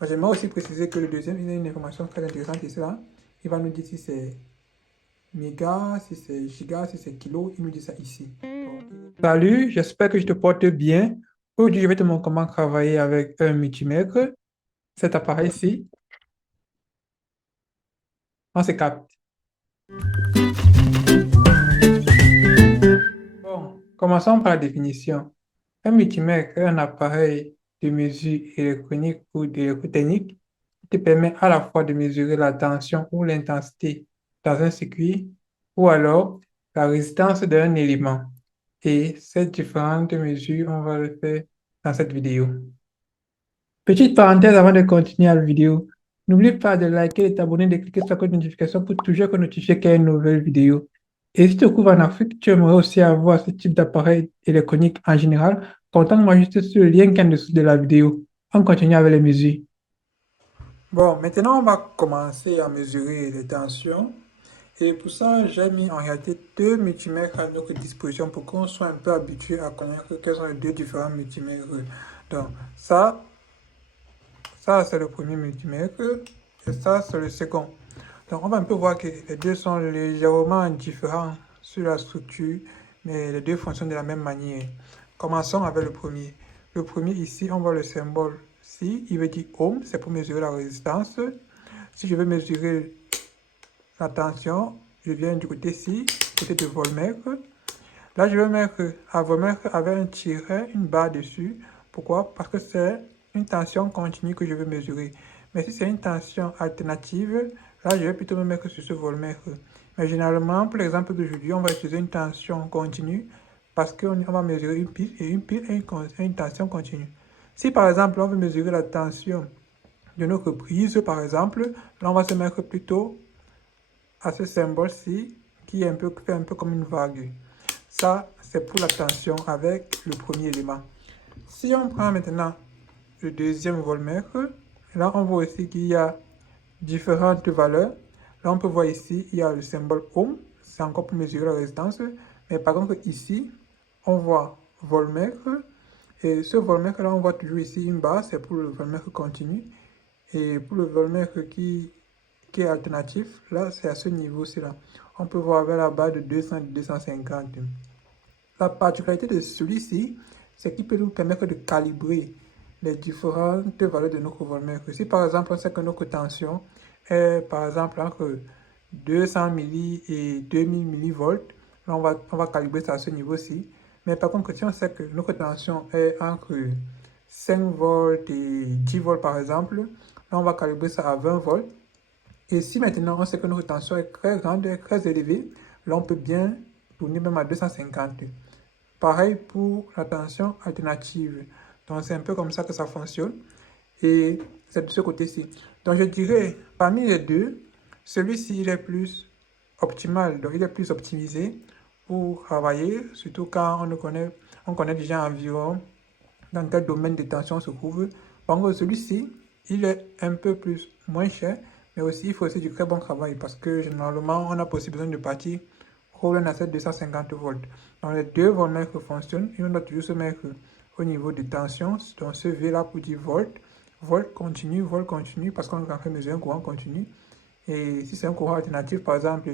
J'aimerais aussi préciser que le deuxième, il y a une information très intéressante ici là. Il va nous dire si c'est mégas, si c'est gigas, si c'est kilos. Il nous dit ça ici. Salut, j'espère que je te porte bien. Aujourd'hui, je vais te montrer comment travailler avec un multimètre. Cet appareil-ci, on se capte. Bon, commençons par la définition. Un multimètre est un appareil de mesure électronique ou électrotechnique qui te permet à la fois de mesurer la tension ou l'intensité dans un circuit ou alors la résistance d'un élément. Et ces différentes mesures, on va le faire dans cette vidéo. Petite parenthèse avant de continuer la vidéo. N'oublie pas de liker et t'abonner, de cliquer sur la cloche de notification pour toujours être notifié qu'il y a une nouvelle vidéo. Et si tu te trouves en Afrique, tu aimerais aussi avoir ce type d'appareil électronique en général, contacte-moi juste sur le lien qui est en dessous de la vidéo. On continue avec les mesures. Bon, maintenant on va commencer à mesurer les tensions. Et pour ça, j'ai mis en réalité deux multimètres à notre disposition pour qu'on soit un peu habitué à connaître quels sont les deux différents multimètres. Donc, ça c'est le premier multimètre et ça, c'est le second. Donc, on va un peu voir que les deux sont légèrement différents sur la structure, mais les deux fonctionnent de la même manière. Commençons avec le premier. Le premier, ici, on voit le symbole Si, il veut dire ohm, c'est pour mesurer la résistance. Si je veux mesurer la tension, je viens du côté ci, côté de voltmètre. Là, je vais mettre à voltmètre avec un tiret, une barre dessus. Pourquoi? Parce que c'est une tension continue que je veux mesurer. Mais si c'est une tension alternative, là, je vais plutôt me mettre sur ce voltmètre. Mais généralement, pour l'exemple d'aujourd'hui, on va utiliser une tension continue parce qu'on va mesurer une pile et une pile est une tension continue. Si par exemple, on veut mesurer la tension de notre prise, par exemple, là, on va se mettre plutôt à ce symbole-ci qui est fait un peu comme une vague. Ça, c'est pour la tension avec le premier élément. Si on prend maintenant le deuxième voltmètre, là on voit aussi qu'il y a différentes valeurs. Là on peut voir ici, il y a le symbole ohm, c'est encore pour mesurer la résistance. Mais par contre ici, on voit voltmètre. Et ce voltmètre là, on voit toujours ici une barre, c'est pour le voltmètre continu. Et pour le voltmètre qui est alternatif, là c'est à ce niveau-ci là. On peut voir avec la barre de 200 et 250. La particularité de celui-ci, c'est qu'il peut nous permettre de calibrer les différentes valeurs de notre voltmètre. Si par exemple on sait que notre tension est par exemple entre 200 milli et 2000 millivolts, là on va calibrer ça à ce niveau-ci. Mais par contre, si on sait que notre tension est entre 5 volts et 10 volts par exemple, là on va calibrer ça à 20 volts. Et si maintenant on sait que notre tension est très grande, très élevée, là on peut bien tourner même à 250. Pareil pour la tension alternative. Donc c'est un peu comme ça que ça fonctionne. Et c'est de ce côté-ci. Donc je dirais, parmi les deux, celui-ci il est plus optimal, donc il est plus optimisé pour travailler, surtout quand on connaît déjà environ dans quel domaine de tension on se trouve. Par contre, celui-ci, il est un peu plus moins cher, mais aussi il faut aussi du très bon travail parce que généralement, on a aussi besoin de partir problème à cette 250 volts. Donc les deux voltmètres fonctionnent et on doit toujours se mettre au niveau de tension, donc ce V là pour dire volt, volt continu, parce qu'on va faire mesurer un courant continu. Et si c'est un courant alternatif, par exemple,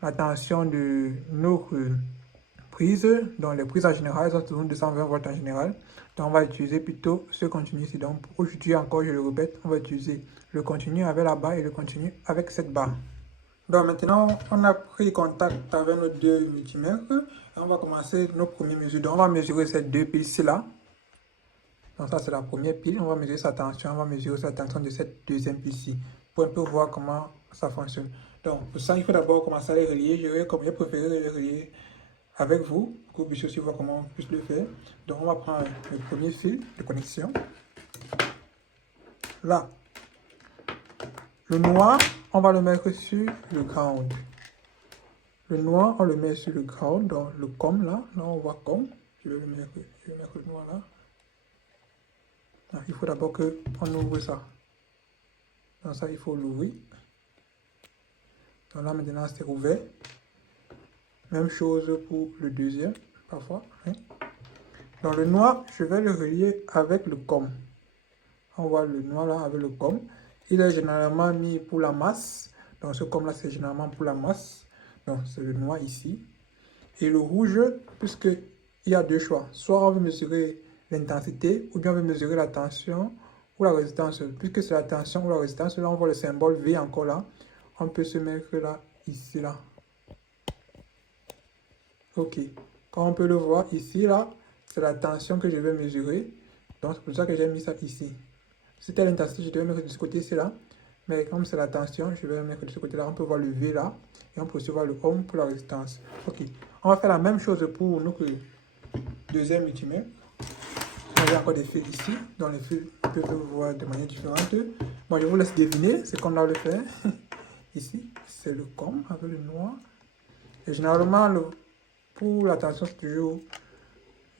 la tension de nos prises, donc les prises en général, elles sont toujours 220 volts en général. Donc on va utiliser plutôt ce continu ici. Donc aujourd'hui encore, je le répète, on va utiliser le continu avec la barre et le continu avec cette barre. Donc maintenant, on a pris contact avec nos deux multimètres. Et on va commencer nos premières mesures. Donc on va mesurer ces deux piles-ci là. Donc ça c'est la première pile. On va mesurer sa tension. On va mesurer sa tension de cette deuxième pile-ci. Pour un peu voir comment ça fonctionne. Donc pour ça, il faut d'abord commencer à les relier. J'ai préféré les relier avec vous. Pour que vous puissiez aussi voir comment on puisse le faire. Donc on va prendre le premier fil de connexion. Là. Le noir, on va le mettre sur le ground. Le noir, on le met sur le ground, donc le COM là, on voit COM. Je vais mettre le noir là. Donc, il faut d'abord qu'on ouvre ça. Donc ça, il faut l'ouvrir. Donc là, maintenant, c'est ouvert. Même chose pour le deuxième, parfois. Hein. Donc le noir, je vais le relier avec le COM. On voit le noir là avec le com. Il est généralement mis pour la masse. Donc ce com là, c'est généralement pour la masse. Donc c'est le noir ici. Et le rouge, puisque il y a deux choix. Soit on veut mesurer l'intensité, ou bien on veut mesurer la tension ou la résistance. Puisque c'est la tension ou la résistance, là on voit le symbole V encore là. On peut se mettre là, ici, là. Ok. Comme on peut le voir ici, là, c'est la tension que je vais mesurer. Donc c'est pour ça que j'ai mis ça ici. Si c'était l'intensité, je devais mettre de ce côté-ci là. Mais comme c'est la tension, je vais mettre de ce côté-là. On peut voir le V là. Et on peut aussi voir le ohm pour la résistance. Ok. On va faire la même chose pour notre deuxième multimètre. On a encore des fils ici. Donc les fils peuvent voir de manière différente. Bon, je vous laisse deviner ce qu'on doit le faire. Ici, c'est le com avec le noir. Et généralement, pour la tension, c'est toujours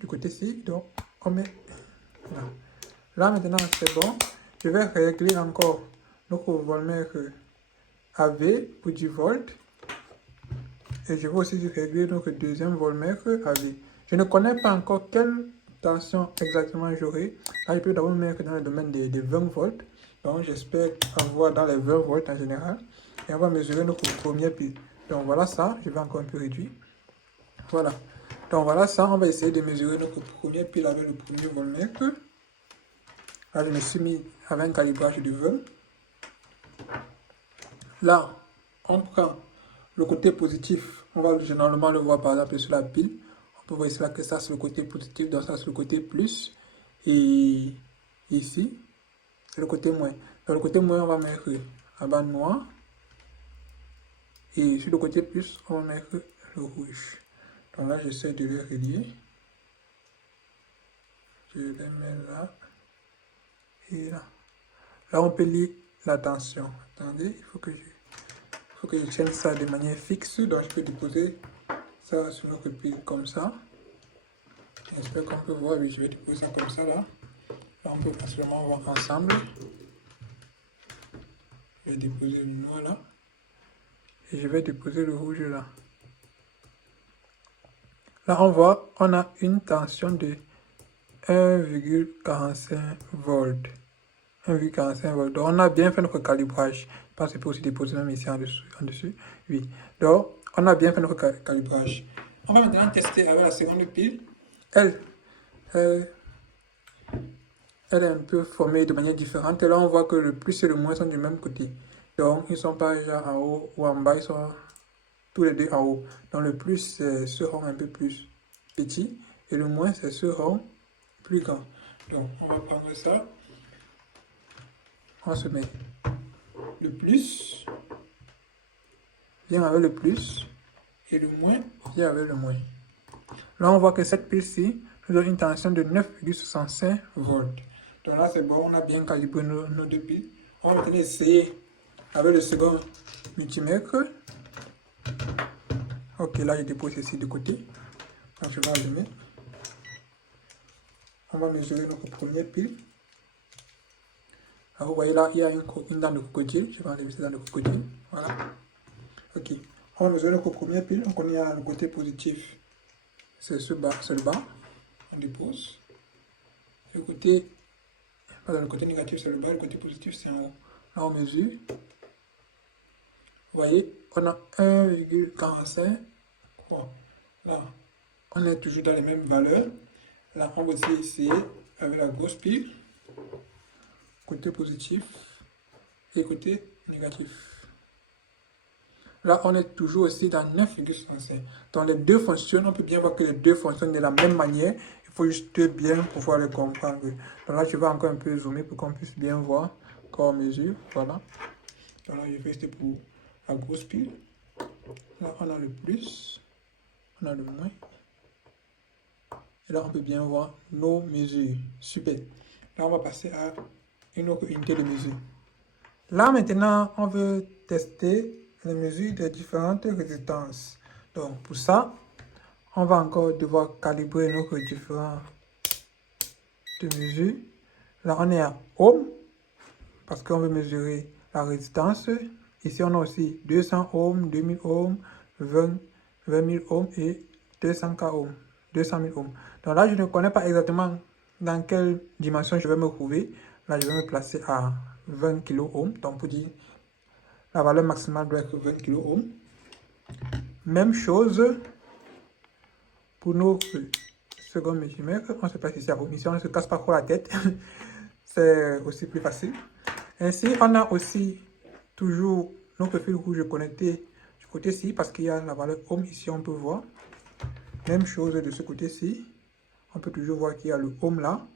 du côté-ci. Donc, on met là. Là, maintenant, c'est bon. Je vais régler encore notre voltmètre AV pour 10 volts. Et je vais aussi régler notre deuxième voltmètre AV. Je ne connais pas encore quelle tension exactement j'aurai. Là, je peux d'abord me mettre dans le domaine des 20 volts. Donc, j'espère avoir dans les 20 volts en général. Et on va mesurer notre première pile. Donc, voilà ça. Je vais encore un peu réduire. Voilà. Donc, voilà ça. On va essayer de mesurer notre première pile avec le premier voltmètre. Là, je me suis mis avec un calibrage de 20. Là, on prend le côté positif. On va généralement le voir par exemple sur la pile. On peut voir ici là que ça c'est le côté positif, donc ça c'est le côté plus. Et ici, c'est le côté moins. Dans le côté moins, on va mettre la bande noire. Et sur le côté plus, on va mettre le rouge. Donc là, j'essaie de les relier. Je les mets là. Et là. Là, on peut lire la tension. Attendez, il faut que je tienne ça de manière fixe. Donc, je peux déposer ça sur notre pile comme ça. J'espère qu'on peut voir. Oui, je vais déposer ça comme ça là. Là, on peut facilement voir ensemble. Je vais déposer le noir là. Et je vais déposer le rouge là. Là, on voit, on a une tension de 1,45 volts. 1,45 volts. Donc, on a bien fait notre calibrage. Je pense que je peux aussi déposer même ici en dessus. Oui. Donc, on a bien fait notre calibrage. On va maintenant tester avec la seconde pile. Elle est un peu formée de manière différente. Et là, on voit que le plus et le moins sont du même côté. Donc, ils ne sont pas genre en haut ou en bas, ils sont tous les deux en haut. Donc, le plus, c'est ce rond un peu plus petit. Et le moins, c'est ce rond plus grand. Donc, on va prendre ça. On se met le plus, vient avec le plus, et le moins vient avec le moins. Là, on voit que cette pile-ci nous donne une tension de 9,65 volts. Donc là, c'est bon, on a bien calibré nos deux piles. On va maintenant essayer avec le second multimètre. Ok, là, je dépose ici de côté. Donc, je vais allumer. On va mesurer notre première pile. Alors, vous voyez là, il y a une dent de crocodile. Je vais enlever cette dent de crocodile. Voilà. Ok. On va mesurer notre première pile. On connaît le côté positif. C'est ce bas, c'est le bas. On dépose. Le côté, pardon, le côté négatif, c'est le bas. Le côté positif, c'est en haut. Là, on mesure. Vous voyez, on a 1,45. Là, on est toujours dans les mêmes valeurs. Là, on va aussi essayer avec la grosse pile. Côté positif et côté négatif. Là, on est toujours aussi dans 9,65. Donc, les deux fonctionnent. On peut bien voir que les deux fonctionnent de la même manière. Il faut juste bien pouvoir les comprendre. Donc là, je vais encore un peu zoomer pour qu'on puisse bien voir quand on mesure. Voilà. Donc là, je vais rester pour la grosse pile. Là, on a le plus. On a le moins. Et là, on peut bien voir nos mesures. Super. Là, on va passer à une autre unité de mesure. Là, maintenant, on veut tester les mesures des différentes résistances. Donc, pour ça, on va encore devoir calibrer nos différentes mesures. Là, on est à ohm, parce qu'on veut mesurer la résistance. Ici, on a aussi 200 ohms, 2000 ohms, 20 000 ohms et 200 ohms, 200 000 ohms. Donc là, je ne connais pas exactement dans quelle dimension je vais me trouver. Là, je vais me placer à 20 kOhm. Donc, pour dire, la valeur maximale doit être 20 kOhm. Même chose pour nos second multimètre. On se place ici à omission, on ne se casse pas trop la tête. C'est aussi plus facile. Ainsi, on a aussi toujours notre fil rouge connecté du côté-ci parce qu'il y a la valeur ohm ici, on peut voir. Même chose de ce côté-ci. On peut toujours voir qu'il y a le ohm là.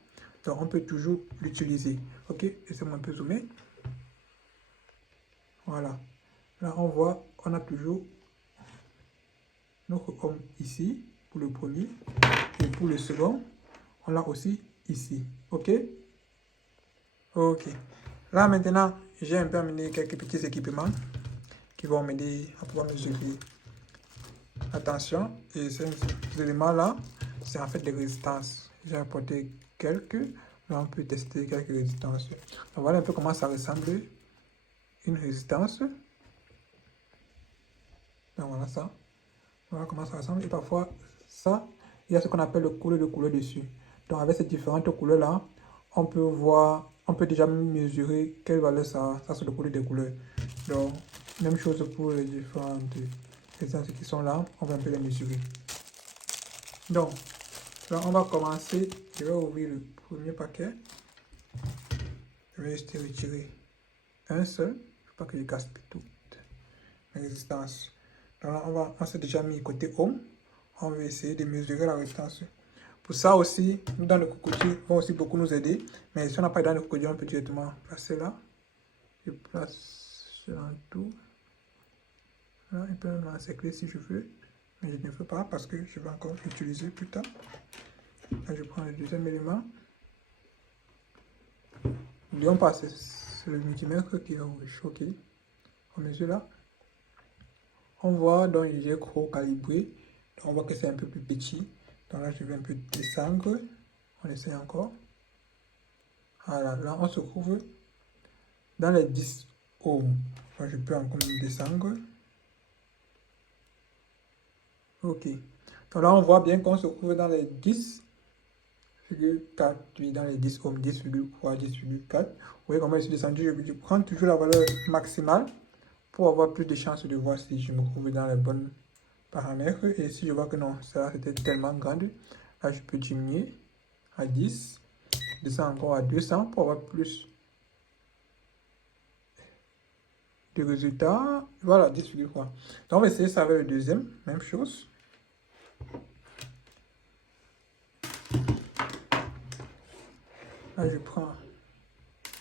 Donc, on peut toujours l'utiliser. Ok, laissez-moi un peu zoomer. Voilà. Là, on voit, on a toujours notre ohm ici pour le premier. Et pour le second, on l'a aussi ici. Ok? Ok. Là, maintenant, j'ai un peu amené quelques petits équipements qui vont m'aider à pouvoir mesurer la tension. Et ces éléments-là, c'est en fait des résistances. J'ai apporté quelques. Là, on peut tester quelques résistances. Donc, voilà un peu comment ça ressemble. Une résistance. Donc, voilà ça. Voilà comment ça ressemble. Et parfois, ça, il y a ce qu'on appelle le couleur de couleur dessus. Donc, avec ces différentes couleurs-là, on peut voir, on peut déjà mesurer quelle valeur ça c'est le couleur des couleurs. Donc, même chose pour les différentes résistances qui sont là, on va un peu les mesurer. Donc, là, on va commencer. Je vais ouvrir le premier paquet. Je vais juste retirer un seul. Il ne faut pas que je casse toutes les résistances. Donc là, on s'est déjà mis côté ohm. On va essayer de mesurer la résistance. Pour ça aussi, nous dans le cocotier vont aussi beaucoup nous aider. Mais si on n'a pas dans le cocotier, on peut directement placer là. Je place sur tout. Là, un peu l'encercler si je veux. Mais je ne veux pas parce que je vais encore utiliser plus tard. Là, je prends le deuxième élément. N'oublions pas, c'est le multimètre qui est choqué. On mesure là. On voit donc il est trop calibré. Donc on voit que c'est un peu plus petit. Donc là, je vais un peu descendre. On essaie encore. Voilà, là, on se trouve dans les 10 ohms. Donc je peux encore descendre. Ok. Donc là, on voit bien qu'on se trouve dans les 10,4, puis dans les 10 ohms, 10,3, 10,4. Vous voyez comment je suis descendu. Je prends toujours la valeur maximale pour avoir plus de chances de voir si je me trouve dans les bonnes paramètres. Et si je vois que non, ça c'était tellement grande, là je peux diminuer à 10, descendre encore à 200 pour avoir plus de résultats. Voilà, 10,3. Donc on va essayer ça avec le deuxième, même chose. Là je prends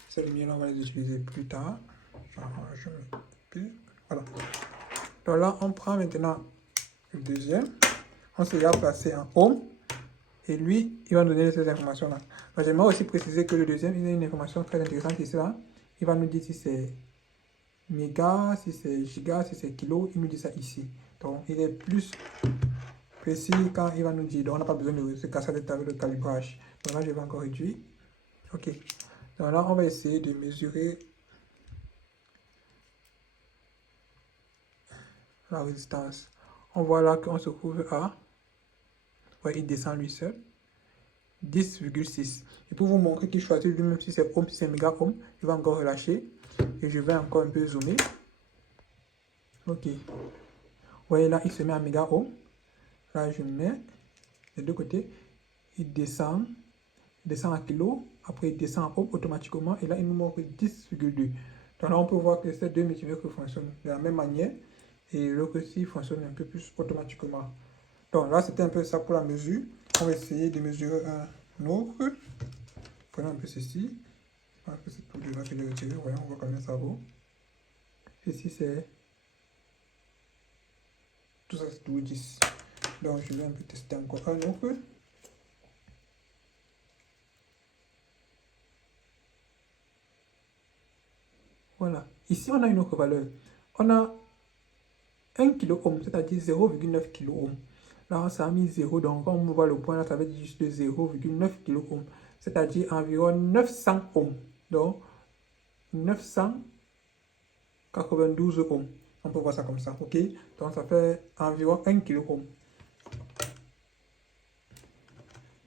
ces lumières, on va les utiliser plus tard. Voilà. Donc là on prend maintenant le deuxième. On s'est déjà placé en ohm. Et lui, il va nous donner ces informations-là. J'aimerais aussi préciser que le deuxième, il a une information très intéressante ici. Là. Il va nous dire si c'est méga, si c'est giga, si c'est kilo. Il nous dit ça ici. Donc, il est plus précis quand il va nous dire. Donc, on n'a pas besoin de se casser la tête avec le calibrage. Donc là, je vais encore réduire. OK. Donc là, on va essayer de mesurer la résistance. On voit là qu'on se trouve à... Ouais, il descend lui seul. 10,6. Et pour vous montrer qu'il choisit lui-même si c'est ohm, si c'est méga ohm, il va encore relâcher. Et je vais encore un peu zoomer. Ok. Vous voyez là, il se met à méga ohm. Là, je mets les deux côtés. Il descend à kilo. Après, il descend en ohm automatiquement. Et là, il nous montre 10,2. Donc là, on peut voir que ces deux multimètres fonctionnent de la même manière. Et l'autre aussi fonctionne un peu plus automatiquement. Donc là, c'était un peu ça pour la mesure. On va essayer de mesurer un autre. Prenons un peu ceci. Je pense que c'est tout de là que j'ai retiré. Voyons, on voit combien ça vaut. Ici, c'est... Tout ça, c'est tout 10. Donc, je vais un peu tester encore un autre. Voilà. Ici, on a une autre valeur. On a 1 kOhm, c'est-à-dire 0,9 kOhm. Là, on s'est mis 0, donc quand on voit le point là, ça veut dire juste 0,9 kOhm, c'est-à-dire environ 900 ohms. Donc, 992 ohms. On peut voir ça comme ça, ok? Donc, ça fait environ 1 kOhm.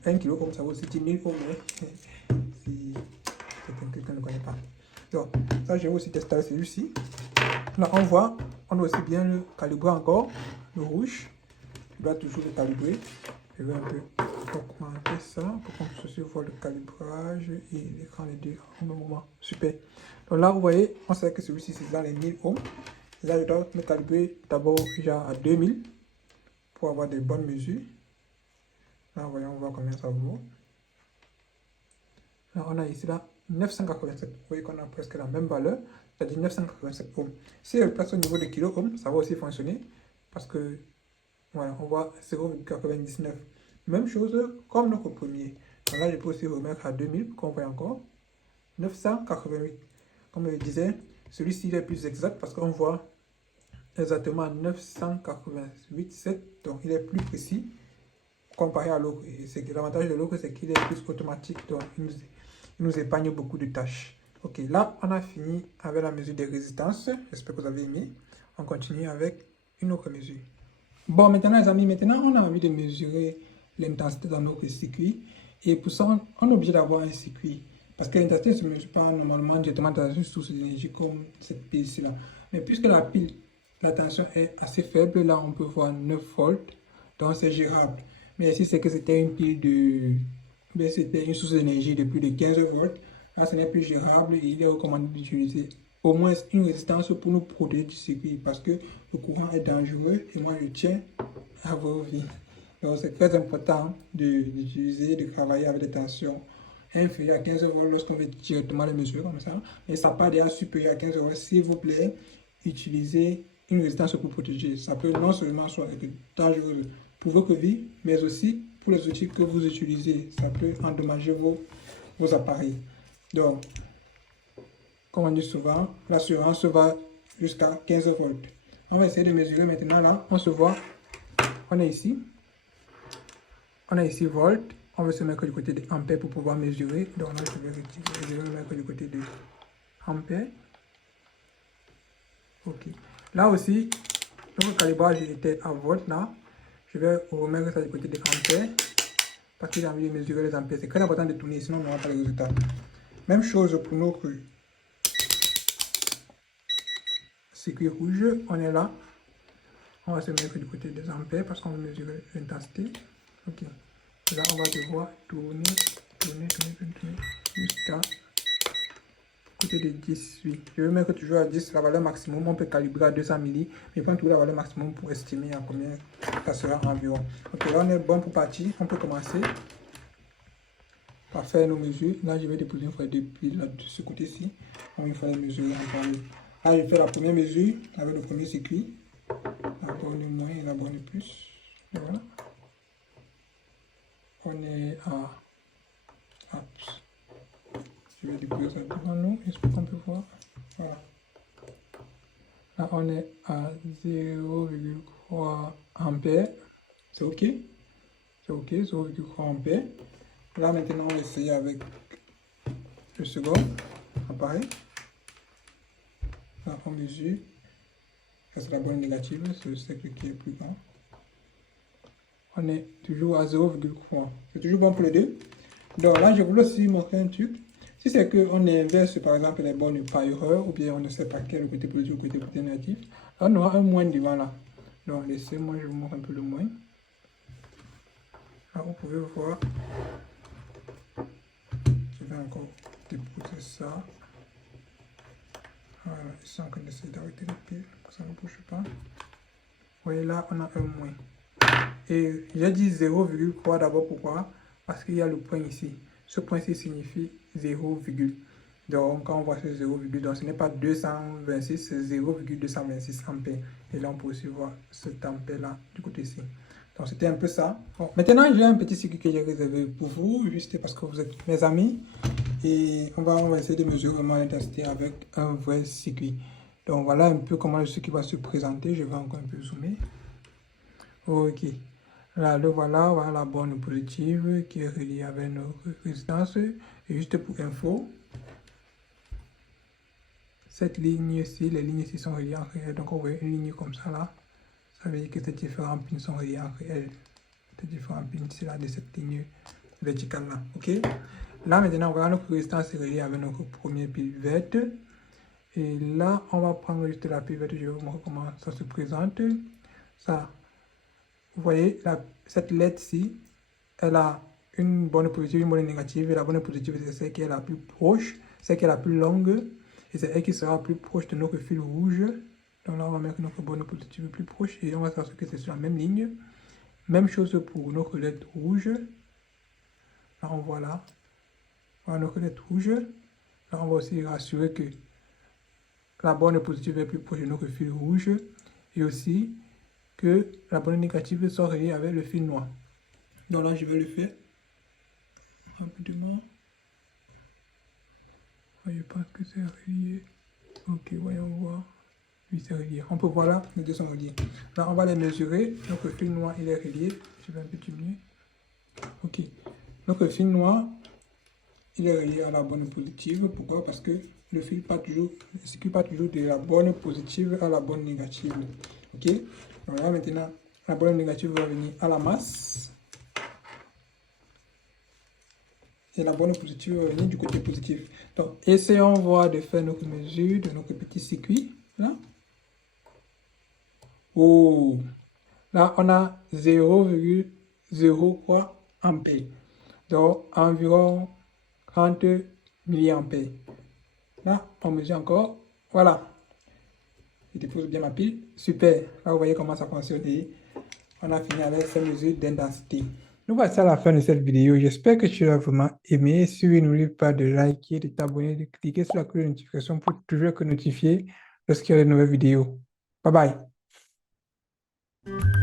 1 kOhm, ça vaut aussi 10 000 ohms. Hein? Si c'est un peu pas. Donc, ça, je vais aussi tester celui-ci. Là, on voit, on doit aussi bien le calibrer encore. Le rouge, je dois toujours le calibrer. Je vais un peu augmenter ça pour qu'on puisse aussi voir le calibrage et l'écran les deux au même moment. Super. Donc là, vous voyez, on sait que celui-ci, c'est dans les 1000 ohms. Et là, je dois me calibrer d'abord déjà à 2000 pour avoir des bonnes mesures. Là, voyons, on voit combien ça vaut. Là, on a ici là 987. Vous voyez qu'on a presque la même valeur, c'est-à-dire 987 ohms. Si elle place au niveau de kilo ohms, ça va aussi fonctionner parce que voilà, on voit 0,99. Même chose comme notre premier. Donc là, je peux aussi remettre à 2000, comme on voit encore. 988. Comme je le disais, celui-ci est plus exact parce qu'on voit exactement 988,7. Donc il est plus précis comparé à l'autre. Et c'est que l'avantage de l'autre, c'est qu'il est plus automatique. Donc il nous épargne beaucoup de tâches. Ok, là, on a fini avec la mesure des résistances. J'espère que vous avez aimé. On continue avec une autre mesure. Bon, maintenant les amis, maintenant on a envie de mesurer l'intensité dans notre circuit. Et pour ça, on est obligé d'avoir un circuit. Parce que l'intensité ne se mesure pas normalement directement dans une source d'énergie comme cette pile-ci là. Mais puisque la pile, la tension est assez faible, là on peut voir 9 volts. Donc c'est gérable. Mais ici c'est que c'était une pile de... C'était une source d'énergie de plus de 15 volts. Là ce n'est plus gérable et il est recommandé d'utiliser au moins une résistance pour nous protéger du circuit parce que le courant est dangereux et moi je tiens à vos vies. Donc c'est très important d'utiliser, de travailler avec des tensions inférieures à 15 volts lorsqu'on veut directement les mesurer comme ça. Mais ça part déjà supérieur à 15 volts, s'il vous plaît, utilisez une résistance pour protéger. Ça peut non seulement être dangereux pour votre vie, mais aussi pour les outils que vous utilisez. Ça peut endommager vos appareils. Donc, comme on dit souvent, l'assurance va jusqu'à 15 volts. On va essayer de mesurer maintenant là. On se voit. On est ici. On a ici volts. On va se mettre du côté de ampères pour pouvoir mesurer. Donc là, je vais retirer. Je vais me mettre du côté de ampères. Ok. Là aussi, notre calibrage était à volts là. Je vais remettre ça du côté de ampères. Parce que j'ai envie de mesurer les ampères. C'est très important de tourner, sinon on n'aura pas les résultats. Même chose pour notre circuit rouge, on est là. On va se mettre du côté des ampères parce qu'on veut mesurer l'intensité. Ok. Là, on va devoir tourner jusqu'à côté de 10. Oui. Je vais mettre toujours à 10 la valeur maximum. On peut calibrer à 200 milli, mais prendre toujours la valeur maximum pour estimer à combien ça sera environ. Ok, là on est bon pour partir. On peut commencer par faire nos mesures. Là, je vais déposer une fois de piles là, de ce côté-ci. Il faut les mesurer en parallèle. Là, je fais la première mesure avec le premier circuit. La borne moins et la borne plus. Et voilà. On est à je vais déposer ça devant nous. J'espère qu'on peut voir. Voilà. Là, on est à 0,3 ampères. C'est OK. C'est OK, 0,3 ampères. Là, maintenant, on va essayer avec le second appareil. Là, on mesure. Ça, c'est la borne négative, c'est le cercle qui est plus grand. On est toujours à 0,3. C'est toujours bon pour les deux. Donc là, je voulais aussi montrer un truc. Si c'est qu'on inverse par exemple les bornes par erreur, ou bien on ne sait pas quel côté positif ou côté négatif, là, on aura un moins devant là. Donc laissez-moi, je vous montre un peu le moins. Là, vous pouvez voir. Je vais encore déposer ça. Voilà, ils sont en train d'essayer d'arrêter les piles, ça ne bouge pas. Vous voyez là, on a un moins. Et j'ai dit 0,3 d'abord, pourquoi? Parce qu'il y a le point ici. Ce point-ci signifie 0, donc quand on voit ce 0, donc ce n'est pas 226, c'est 0,226 ampères. Et là, on peut aussi voir cet ampère-là du côté-ci. Donc c'était un peu ça. Bon, maintenant, j'ai un petit circuit que j'ai réservé pour vous, juste parce que vous êtes mes amis. Et on va essayer de mesurer vraiment l'intensité avec un vrai circuit. Donc voilà un peu comment le circuit va se présenter. Je vais encore un peu zoomer. Ok. Là, voilà la borne positive qui est reliée avec nos résistances. Et juste pour info, cette ligne-ci, les lignes ici sont reliées entre elles. Donc on voit une ligne comme ça là. Ça veut dire que ces différents pins sont reliés entre elles. Ces différents pins ici là de cette ligne verticale là. Ok. Là, maintenant, voilà notre résistance est reliée avec notre première pile verte. Et là, on va prendre juste la pile verte. Je vais vous montrer comment ça se présente. Ça, vous voyez, cette LED-ci, elle a une bonne positive, une bonne négative. Et la bonne positive, c'est celle qui est la plus proche, celle qui est la plus longue. Et c'est elle qui sera plus proche de notre fil rouge. Donc là, on va mettre notre bonne positive plus proche. Et on va s'assurer que c'est sur la même ligne. Même chose pour notre LED rouge. Là, on voit là. Voilà notre LED rouge. Là, on va aussi rassurer que la borne positive est plus proche de notre fil rouge. Et aussi que la borne négative soit reliée avec le fil noir. Donc là, je vais le faire rapidement. Je pense que c'est relié. Ok, voyons voir. Oui, c'est relié. On peut voir là, les deux sont reliés. Là, on va les mesurer. Donc, le fil noir, il est relié. Je vais un peu diminuer. Ok. Donc, le fil noir, il est relié à la borne positive. Pourquoi? Parce que le fil part toujours, ne circule pas toujours de la borne positive à la borne négative. Ok? Donc là, maintenant, la borne négative va venir à la masse. Et la borne positive va venir du côté positif. Donc, essayons voir de faire notre mesure de notre petit circuit. Là. Oh! Là, on a 0,03 ampères. Donc, environ 30 milliampères. Là, on mesure encore. Voilà. Je dépose bien ma pile. Super. Là, vous voyez comment ça fonctionne. Et on a fini avec ces mesures d'intensité. Nous voici à la fin de cette vidéo. J'espère que tu l'as vraiment aimé. Si oui, n'oublie pas de liker, de t'abonner, de cliquer sur la cloche de notification pour toujours être notifié lorsqu'il y a de nouvelles vidéos. Bye bye.